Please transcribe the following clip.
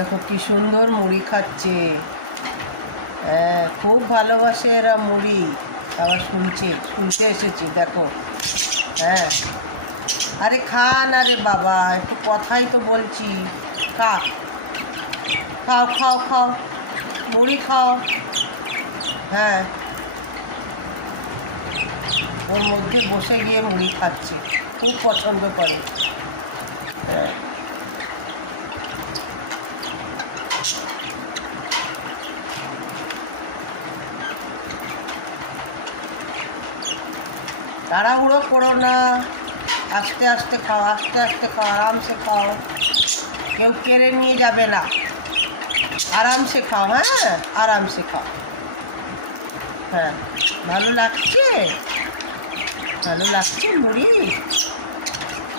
দেখো কি সুন্দর মুড়ি খাচ্ছে। হ্যাঁ, খুব ভালোবাসে এরা মুড়ি। আবার শুনতে এসেছি দেখো। হ্যাঁ, আরে খা না রে বাবা, একটু কথাই তো বলছি। খা, খাও খাও খাও, মুড়ি খাও। হ্যাঁ, ওর মধ্যে বসে গিয়ে মুড়ি খাচ্ছে, খুব পছন্দ করে। হ্যাঁ, তাড়াহুড়ো করো না, আস্তে আস্তে খাও, আস্তে আস্তে খাও, আরামসে খাও, কেউ কেড়ে নিয়ে যাবে না। আরামসে খাও, হ্যাঁ আরামসে খাও। হ্যাঁ, ভালো লাগছে, ভালো লাগছে মুড়ি।